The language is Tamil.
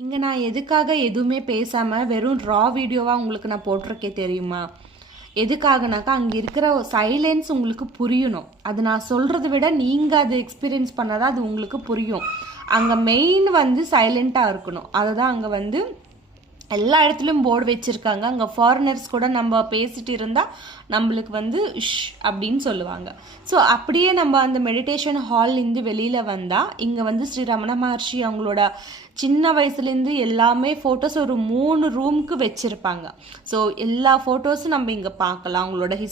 இங்கே நான் எதுக்காக எதுவுமே பேசாமல் வெறும் ரா வீடியோவாக உங்களுக்கு நான் போட்டிருக்கேன் தெரியுமா? எதுக்காகனாக்கா அங்கே இருக்கிற சைலன்ஸ் உங்களுக்கு புரியணும். அது நான் சொல்கிறத விட நீங்கள் அது எக்ஸ்பீரியன்ஸ் பண்ணாதான் அது உங்களுக்கு புரியும். அங்கே மெயின் வந்து சைலண்ட்டாக இருக்கணும். அதை தான் அங்கே எல்லா இடத்துலையும் போர்டு வச்சுருக்காங்க. அங்கே ஃபாரினர்ஸ் கூட நம்ம பேசிட்டு இருந்தால் நம்மளுக்கு அப்படின்னு சொல்லுவாங்க. ஸோ அப்படியே நம்ம அந்த மெடிடேஷன் ஹால்லேருந்து வெளியில் வந்தால் இங்கே ஸ்ரீ ரமண மகர்ஷி அவங்களோட சின்ன வயசுலேருந்து எல்லாமே ஃபோட்டோஸ் ஒரு 3 ரூமுக்கு வச்சுருப்பாங்க. ஸோ எல்லா ஃபோட்டோஸும் நம்ம இங்கே பார்க்கலாம். அவங்களோட